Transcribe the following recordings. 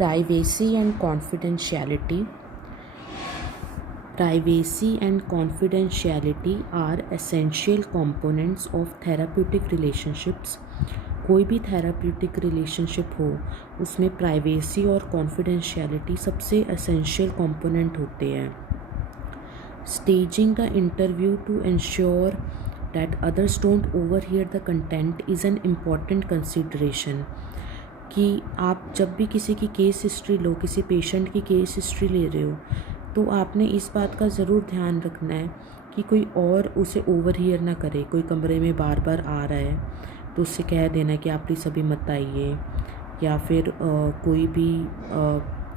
Privacy and confidentiality. Privacy and confidentiality are essential components of therapeutic relationships. कोई भी therapeutic relationship हो उसमें privacy और कॉन्फिडेंशियलिटी सबसे एसेंशियल कंपोनेंट होते हैं. Staging the interview to ensure that others don't overhear the content is an important consideration. कि आप जब भी किसी की केस हिस्ट्री लो, किसी पेशेंट की केस हिस्ट्री ले रहे हो, तो आपने इस बात का ज़रूर ध्यान रखना है कि कोई और उसे ओवरहियर ना करे. कोई कमरे में बार बार आ रहा है तो उससे कह देना कि आप प्लीज़ अभी मत आइए, या फिर कोई भी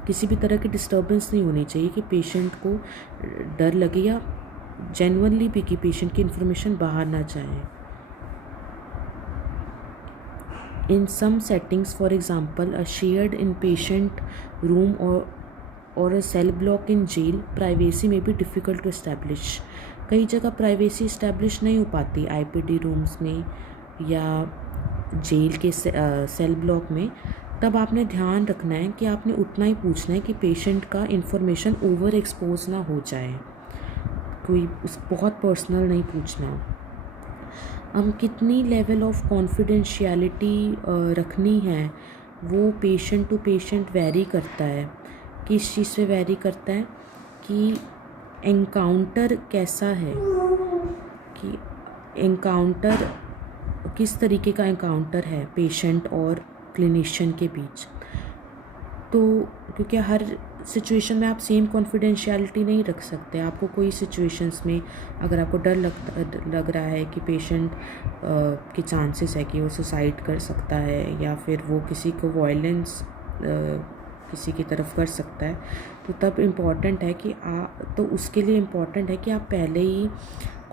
किसी भी तरह की डिस्टर्बेंस नहीं होनी चाहिए कि पेशेंट को डर लगे या जेन्युइनली भी कि पेशेंट की इन्फॉर्मेशन बाहर ना जाए. In some settings, for example, a shared inpatient room or a cell block in jail, privacy may be difficult to establish. कई जगह प्राइवेसी इस्टेब्लिश नहीं हो पाती आईपीडी रूम्स में या जेल के सेल ब्लॉक में. तब आपने ध्यान रखना है कि आपने उतना ही पूछना है कि पेशेंट का इन्फॉर्मेशन ओवर एक्सपोज ना हो जाए. कोई बहुत पर्सनल नहीं पूछना. हम कितनी लेवल ऑफ कॉन्फिडेंशियलिटी रखनी है वो पेशेंट टू पेशेंट वेरी करता है. किस चीज़ से वेरी करता है कि एनकाउंटर कैसा है, कि एनकाउंटर किस तरीके का एनकाउंटर है पेशेंट और क्लिनिशियन के बीच. तो क्योंकि हर सिचुएशन में आप सेम कॉन्फिडेंशियलिटी नहीं रख सकते. आपको कोई सिचुएशंस में अगर आपको डर लग रहा है कि पेशेंट के चांसेस है कि वो सुसाइड कर सकता है या फिर वो किसी को वायलेंस किसी की तरफ कर सकता है, तो तब इम्पॉर्टेंट है कि तो उसके लिए इम्पॉर्टेंट है कि आप पहले ही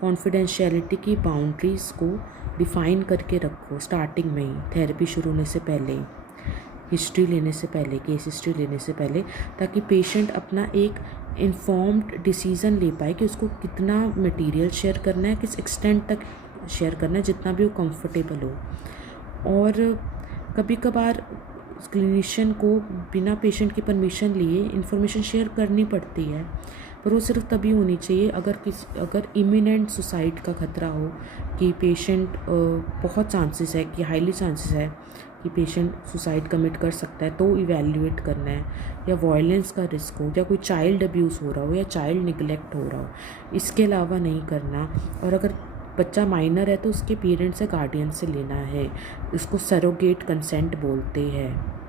कॉन्फिडेंशियलिटी की बाउंड्रीज़ को डिफ़ाइन करके रखो स्टार्टिंग में ही, थेरेपी शुरू होने से पहले, हिस्ट्री लेने से पहले, केस हिस्ट्री लेने से पहले, ताकि पेशेंट अपना एक इन्फॉर्म्ड डिसीज़न ले पाए कि उसको कितना मटेरियल शेयर करना है, किस एक्सटेंट तक शेयर करना है, जितना भी वो कंफर्टेबल हो. और कभी कभार क्लिनिशियन को बिना पेशेंट की परमिशन लिए इन्फॉर्मेशन शेयर करनी पड़ती है, पर वो सिर्फ तभी होनी चाहिए अगर इमिनेंट सुसाइड का खतरा हो, कि पेशेंट बहुत चांसेस है कि हाईली चांसेस है कि पेशेंट सुसाइड कमिट कर सकता है, तो इवैल्यूएट करना है. या वायलेंस का रिस्क हो, या कोई चाइल्ड अब्यूज़ हो रहा हो, या चाइल्ड निगलेक्ट हो रहा हो, इसके अलावा नहीं करना. और अगर बच्चा माइनर है तो उसके पेरेंट्स या गार्डियन से लेना है. इसको सरोगेट कंसेंट बोलते हैं.